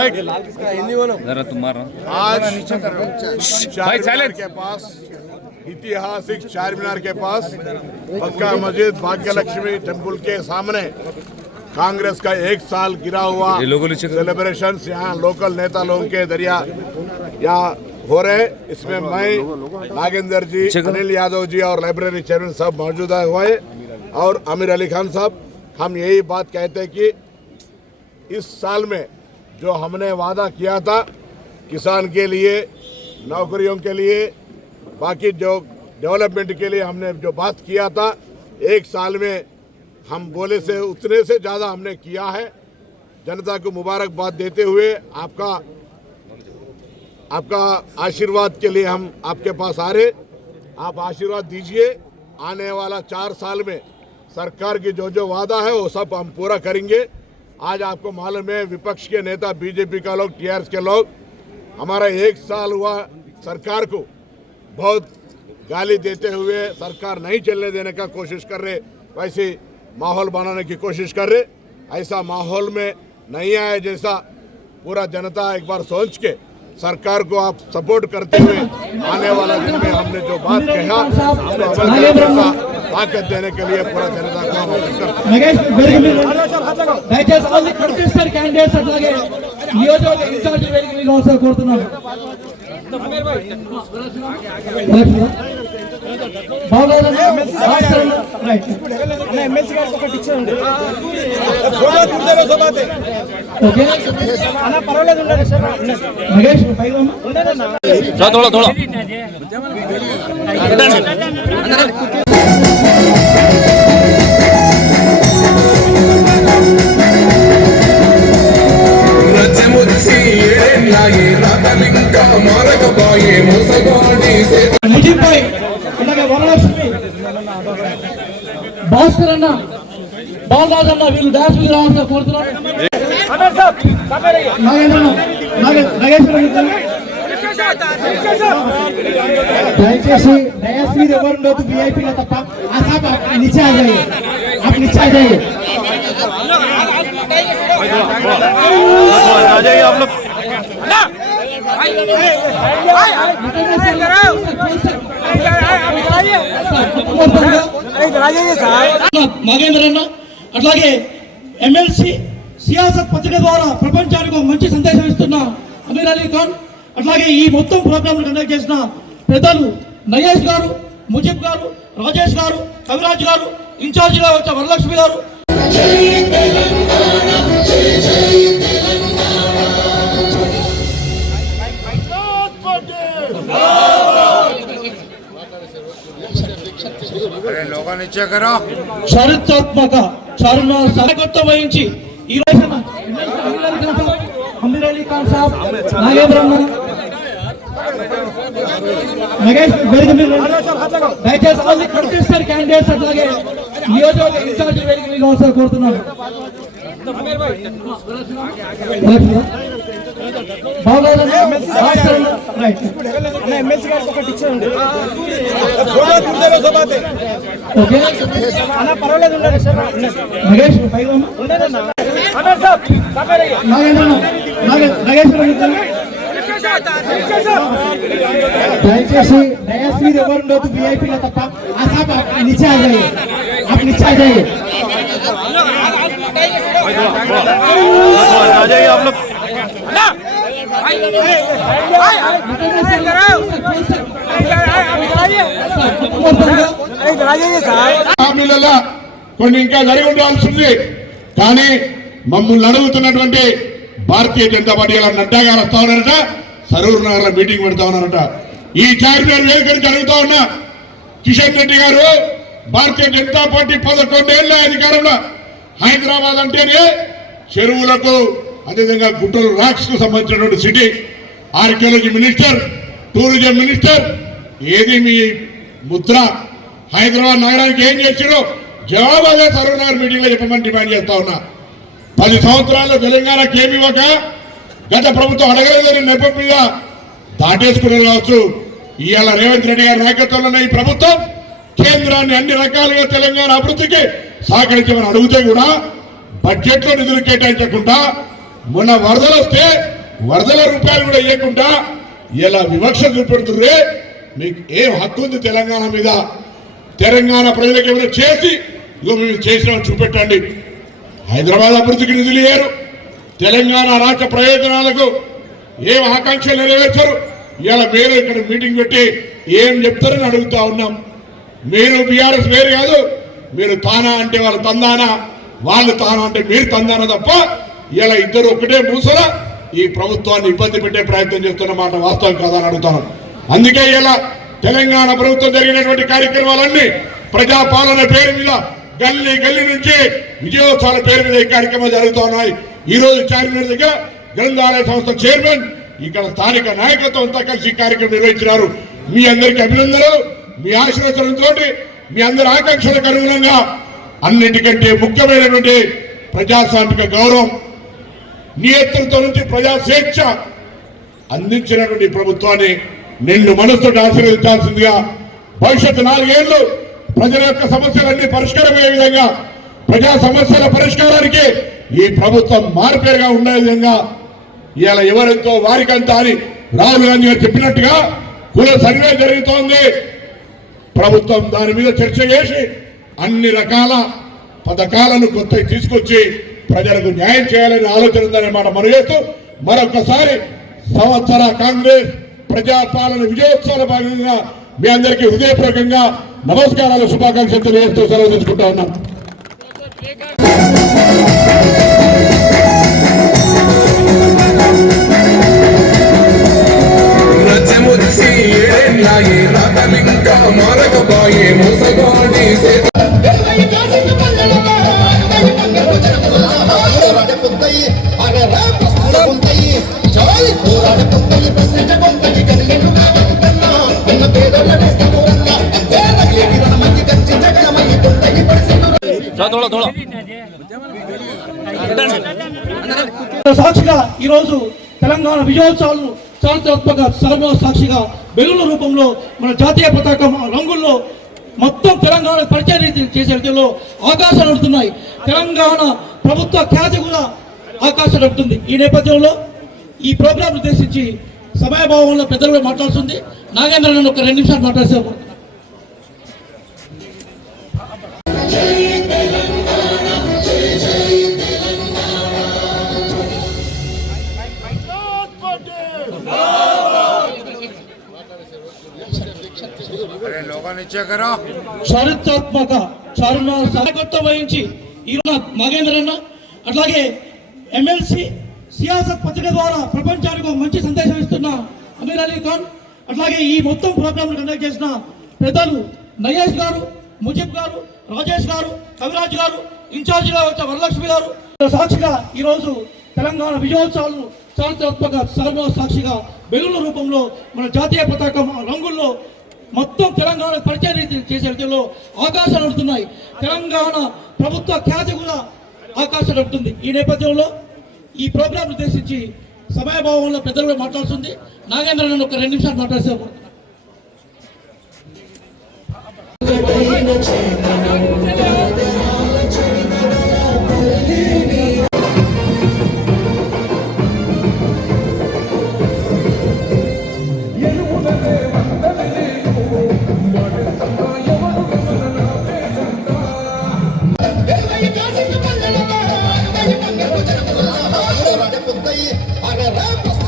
जरा तुम्हारा आज चार के पास ऐतिहासिक चार मीनार के पास मक्का मस्जिद भाग्य लक्ष्मी टेम्पल के सामने कांग्रेस का 1 साल गिरा हुआ सेलिब्रेशन यहाँ लोकल नेता लोगों के जरिया यहाँ हो रहे। इसमें मैं नागेंद्र जी, अनिल यादव जी और लाइब्रेरी चेयरमैन साहब मौजूद हुए और आमिर अली खान साहब। हम यही बात कहते हैं कि इस साल में जो हमने वादा किया था किसान के लिए, नौकरियों के लिए, बाकी जो डेवलपमेंट के लिए हमने जो बात किया था 1 साल में हम बोले से उतने से ज़्यादा हमने किया है। जनता को मुबारकबाद देते हुए आपका आशीर्वाद के लिए हम आपके पास आ रहे। आप आशीर्वाद दीजिए। आने वाला 4 साल में सरकार की जो जो वादा है वो सब हम पूरा करेंगे। आज आपको मालूम है विपक्ष के नेता बीजेपी का लोग, टीआरएस के लोग हमारा 1 साल हुआ सरकार को बहुत गाली देते हुए सरकार नहीं चलने देने का कोशिश कर रहे, वैसे माहौल बनाने की कोशिश कर रहे। ऐसा माहौल में नहीं आए जैसा पूरा जनता एक बार सोच के सरकार को आप सपोर्ट करते हुए आने वाला दिन में हमने जो बात कहा हमने अमल जैसा ताकत देने के लिए पूरा जनता को आमंत्रित करते భాస్కర్ అన్న, బాలరాజు అన్న వీళ్ళు డాన్స్ మీద రావాల్సిన కోరుతున్నాం. దయచేసి డయాస్ మీద ఎవరు ఉండొద్దు, విఐపీలో తప్ప. ఆ సాబ్ नीचे आ जाइए, आप नीचे आ जाइए. आप लोग నాగేంద్ర అన్న, అట్లాగే ఎమ్మెల్సీ సియాసత్ పత్రిక ద్వారా ప్రపంచానికి ఒక మంచి సందేశం ఇస్తున్న అమీర్ అలీ ఖాన్, అట్లాగే ఈ మొత్తం ప్రోగ్రామ్ కండక్ట్ చేసిన పెద్దలు నయేష్ గారు, ముజిబ్ గారు, రాజేష్ గారు, కవిరాజ్ గారు, ఇన్ఛార్జిగా వచ్చే వరలక్ష్మి గారు. చారిత్రాత్మక నాయకత్వం వహించి ఈ రోజు అమీర్ అలీ ఖాన్ సాబ్, నాగేంద్ర దయచేసి ఓన్లీ కంటెస్టెడ్ క్యాండిడేట్స్ అట్లాగే నియోజకవర్గ ఇన్ఛార్జ్ వేదికగా అవసరం కోరుతున్నాను. దయచేసి డయాస్ మీద ఎవరు ఉండొద్దు, విఐపీలో తప్ప. ఆ సాబ్ नीचे आ जाइए, आप नीचे आ जाइए. आप लोग హామీలలో కొన్ని ఇంకా జరిగి ఉండాల్సింది. కానీ మమ్మల్ని అడుగుతున్నటువంటి భారతీయ జనతా పార్టీ నడ్డా గారు వస్తా ఉన్నారట, సరూర్ నగర్ లో మీటింగ్ పెడతా ఉన్నారట. ఈ చార్మినార్ వేదిక జరుగుతా ఉన్న కిషన్ రెడ్డి గారు భారతీయ జనతా పార్టీ 11 ఏళ్ల అధికారంలో హైదరాబాద్ అంటేనే చెరువులకు, అదేవిధంగా గుట్టలు, రాక్స్ కు సంబంధించినటువంటి city, archaeology minister, tourism minister, ఏది మీ ముద్ర? హైదరాబాద్ నగరానికి ఏం చేసిరో జవాబు అదే సరూర్ నగర్ మీటింగ్ లో చెప్పమని డిమాండ్ చేస్తా ఉన్నా. 10 సంవత్సరాల్లో తెలంగాణకి ఏమి ఇవ్వక గత ప్రభుత్వం అడగలేదని నెపం మీద దాటేసుకున్నారు కావచ్చు. ఇవాళ రేవంత్ రెడ్డి గారి నాయకత్వంలో ఈ ప్రభుత్వం కేంద్రాన్ని అన్ని రకాలుగా తెలంగాణ అభివృద్ధికి సహకరించమని అడిగితే కూడా బడ్జెట్ లో నిధులు కేటాయించకుండా మొన్న వరదలు వస్తే వరదల రూపాయలు కూడా ఇవ్వకుండా ఇలా వివక్ష చూపెడుతుంటే మీకు ఏం హక్కు ఉంది తెలంగాణ మీద? తెలంగాణ ప్రజలకు ఏమైనా చేసి ఇగో మేము చేసిన చూపెట్టండి. హైదరాబాద్ అభివృద్ధికి నిధులు ఇయ్యారు, తెలంగాణ రాష్ట్ర ప్రయోజనాలకు ఏం ఆకాంక్షలు నెరవేర్చారు. ఇవాళ మీరు ఇక్కడ మీటింగ్ పెట్టి ఏం చెప్తారని అడుగుతా ఉన్నాం. మీరు బీఆర్ఎస్ వేరు కాదు, మీరు తానా అంటే వాళ్ళు తందానా, వాళ్ళు తానా అంటే మీరు తందానా తప్ప ఇలా ఇద్దరు ఒకటే మూసల ఈ ప్రభుత్వాన్ని ఇబ్బంది పెట్టే ప్రయత్నం చేస్తున్న మాట వాస్తవం కాదని అడుగుతాను. అందుకే ఇలా తెలంగాణ ప్రభుత్వం జరిగినటువంటి కార్యక్రమాలన్నీ ప్రజాపాలన పేరు మీద గల్లీ గల్లీ నుంచి విజయోత్సవాల పేరు మీద ఈ కార్యక్రమాలు జరుగుతూ ఉన్నాయి. ఈ రోజు చార్మినార్ దగ్గర గ్రంథాలయ సంస్థ చైర్మన్ ఇక్కడ స్థానిక నాయకత్వం అంతా కలిసి కార్యక్రమం నిర్వహించినారు. మీ అందరికీ అభినందనలు. మీ ఆశీర్వచనంతో మీ అందరి ఆకాంక్షలకు అనుగుణంగా అన్నిటికంటే ముఖ్యమైనటువంటి ప్రజాస్వామిక గౌరవం, నియంత్రణతో నుంచి ప్రజా స్వేచ్ఛ అందించినటువంటి ప్రభుత్వాన్ని నిండు మనసుతో ఆశీర్వదించాల్సిందిగా భవిష్యత్తు 4 ఏళ్లు ప్రజల యొక్క సమస్యలన్నీ పరిష్కారమయ్యే విధంగా, ప్రజా సమస్యల పరిష్కారానికి ఈ ప్రభుత్వం మార్పేరుగా ఉండే విధంగా ఇవాళ ఎవరెంతో వారికంతా అని రాహుల్ గాంధీ గారు చెప్పినట్టుగా కుల సర్వే జరుగుతోంది. ప్రభుత్వం దాని మీద చర్చ చేసి అన్ని రకాల పథకాలను కొత్త తీసుకొచ్చి ప్రజలకు న్యాయం చేయాలని ఆలోచన ఉందనే మాట మనం చేస్తూ మరొకసారి సంవత్సర కాంగ్రెస్ ప్రజాపాలన విజయోత్సవాల భాగంగా మీ అందరికీ హృదయపూర్వకంగా నమస్కారాలు, శుభాకాంక్షలు తెలియజేస్తూ సెలవు తీసుకుంటా ఉన్నాం. సాక్షిగా ఈరోజు తెలంగాణ విజయోత్సవాలు చారిత్రాత్మక సర్వ సాక్షిగా బెలూన్ల రూపంలో మన జాతీయ పతాకం రంగుల్లో మొత్తం తెలంగాణ పరిచయం చేసే రీతిలో ఆకాశాలు నడుతున్నాయి. తెలంగాణ ప్రభుత్వ ఖ్యాతి కూడా ఆకాశం నడుతుంది. ఈ నేపథ్యంలో ఈ ప్రోగ్రాం ఉద్దేశించి సమయభావంలో పెద్దలు మాట్లాడుతుంది. నాగేంద్ర నన్ను ఒక 2 నిమిషాలు మాట్లాడేసాము. చారిత్రాత్మక నాయకత్వం వహించి ఈరోజు నాగేంద్రన్న, అట్లాగే ఎమ్మెల్సీ సియాసత్ పత్రిక ద్వారా ప్రపంచానికి ఒక మంచి సందేశం ఇస్తున్న అమీర్ అలీ ఖాన్, అట్లాగే ఈ మొత్తం ప్రోగ్రామ్ కండక్ట్ చేసిన పెద్దలు నయేష్ గారు, ముజిబ్ గారు, రాజేష్ గారు, కవిరాజ్ గారు, ఇన్ఛార్జిగా వచ్చే వరలక్ష్మి గారు సాక్షిగా ఈరోజు తెలంగాణ విజయోత్సవాలు చారిత్రాత్మక సర్వ సాక్షిగా బెలూన్ల రూపంలో మన జాతీయ పతాకం రంగుల్లో మొత్తం తెలంగాణ పరిచయం చేసే రీతిలో ఆకాశాలు నడుతున్నాయి. తెలంగాణ ప్రభుత్వ ఖ్యాతి కూడా ఆకాశం నడుతుంది. ఈ నేపథ్యంలో ఈ ప్రోగ్రాం ఉద్దేశించి సమయభావంలో పెద్దలు మాట్లాడుతుంది. నాగేంద్ర నన్ను ఒక 2 నిమిషాలు మాట్లాడేసాము. I got